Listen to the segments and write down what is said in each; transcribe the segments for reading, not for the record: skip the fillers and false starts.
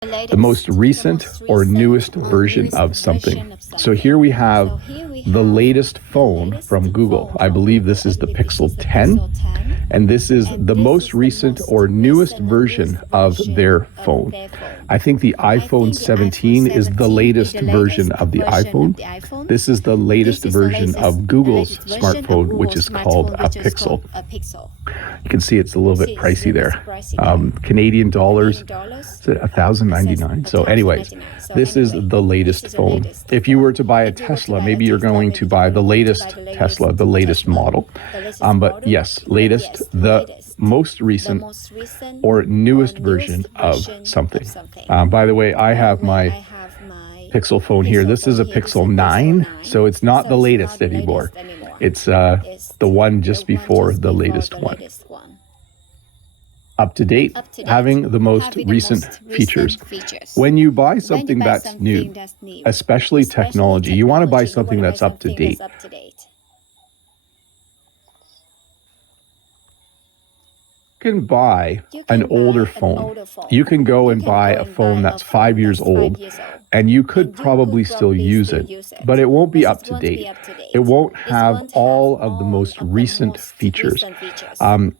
the most recent or newest version of something. So here we have the latest phone from Google. I believe this is the Pixel 10, and this is the most recent or newest version of their phone. I think the iPhone 17 is the latest version of the iPhone. This is the latest version of Google's smartphone, which is called a Pixel. You can see it's a little bit pricey there. Canadian dollars, it's $1,099. So anyways, this is the latest phone. If you were to buy a Tesla, maybe you're going to buy the latest Tesla, the latest model. But yes, latest, the most recent or newest version of something. By the way, I have my Pixel phone here. This is a Pixel 9, so it's not the latest anymore. It's the one just before the latest one. Up to date, having the most recent features. When you buy something that's new, especially technology, you want to buy something that's up to date. You can buy an older phone. You can go and buy a phone that's 5 years old, and you could probably still use it, but it won't be up to date. It won't have all of the most recent features.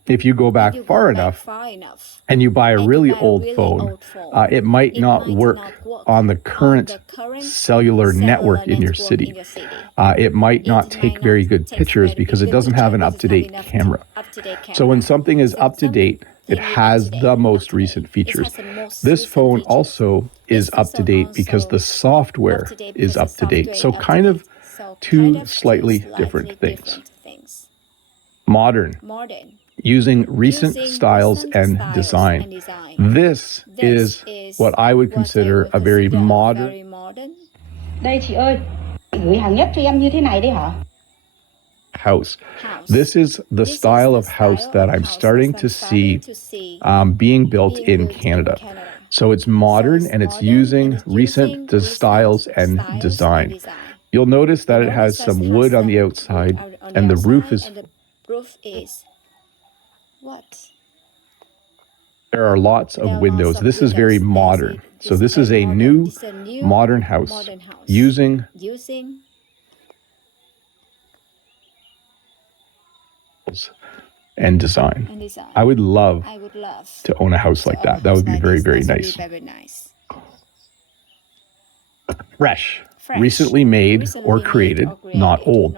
If you go back far enough and you buy a really old phone, it might not work on the current cellular network in your city. It might not take very good pictures because it doesn't have an up-to-date camera. So when something is up to date, it has the most recent features. This phone also is up to date because the software is up to date. So kind of two slightly different things. Modern, using recent styles and design. This is what I would consider a very modern house. This is the style of house that I'm starting to see being built in Canada. So it's modern and it's using recent styles and design. You'll notice that it has some wood on the outside and the roof is... There are lots of windows. This is very modern. So this is a new modern house using and design. I would love to own a house like that. That would be very, very nice. Fresh, recently made or created, not old.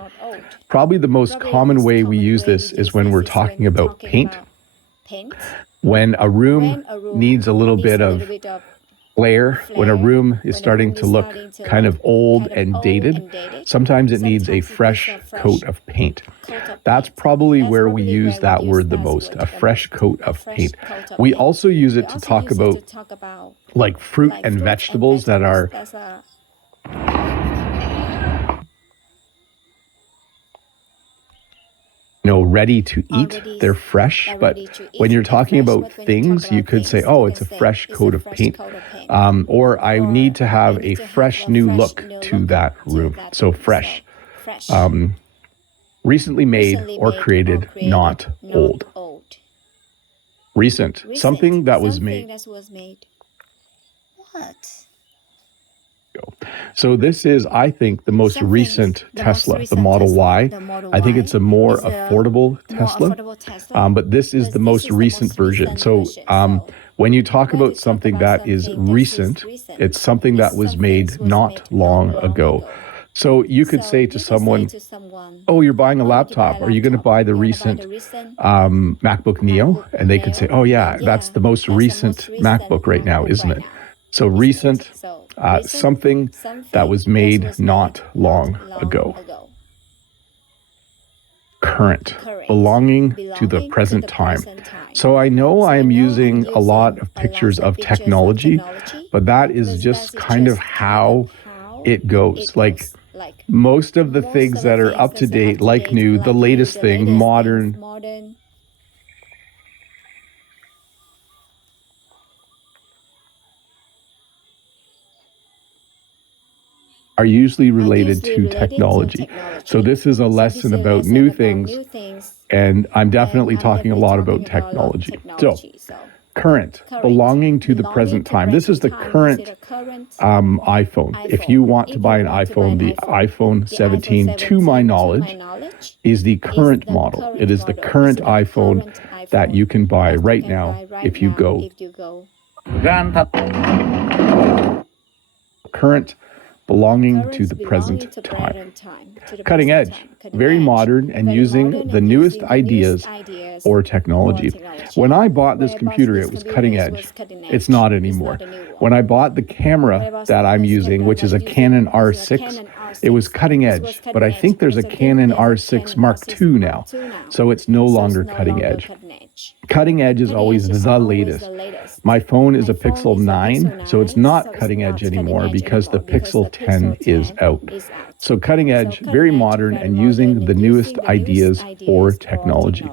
Probably the most common way we use this is when we're talking about paint. When a room needs a little bit of flair, when a room is starting to look kind of old and dated, sometimes it needs a fresh coat of paint. That's probably where we use that word the most, a fresh coat of paint. We also use it to talk about like fruit and vegetables that are ready to eat. They're fresh, but when you're talking about things, you could say, oh, it's a fresh coat of paint. Or I need to have a fresh new look to that room. So fresh. Recently made or created, not old. Recent. Something that was made. What? So this is, I think, the most recent Tesla, the Model Y. I think it's a more affordable Tesla, but this is the most recent version. So when you talk about something that is recent, it's something that was made not long ago. So you could say to someone, oh, you're buying a laptop. Are you going to buy the recent MacBook Neo? And they could say, oh, yeah, that's the most recent MacBook right now, isn't it? So recent, something that was made not long ago. Current, belonging to the present time. So I know I am using a lot of pictures of technology, but that is just kind of how it goes. Like most of the things that are up to date, like new, the latest thing, modern, are usually related to technology. So this is a lesson about new things, and I'm definitely talking a lot about technology. So Current, belonging to the present time. This is the current iPhone. If you want to buy an iPhone, the iPhone 17, to my knowledge, is the current model. It is the current iPhone that you can buy right now if you go. Current, belonging to the present time. Cutting edge, very modern and using the newest ideas or technology. When I bought this computer, it was cutting edge. It's not anymore. When I bought the camera that I'm using, which is a Canon R6, it was cutting edge, but I think there's a Canon R6 Mark II now, so it's no longer cutting edge. Cutting edge is always the latest. My phone is a Pixel 9, so it's not cutting edge anymore because the Pixel 10 is out. So cutting edge, very modern and using the newest ideas or technology.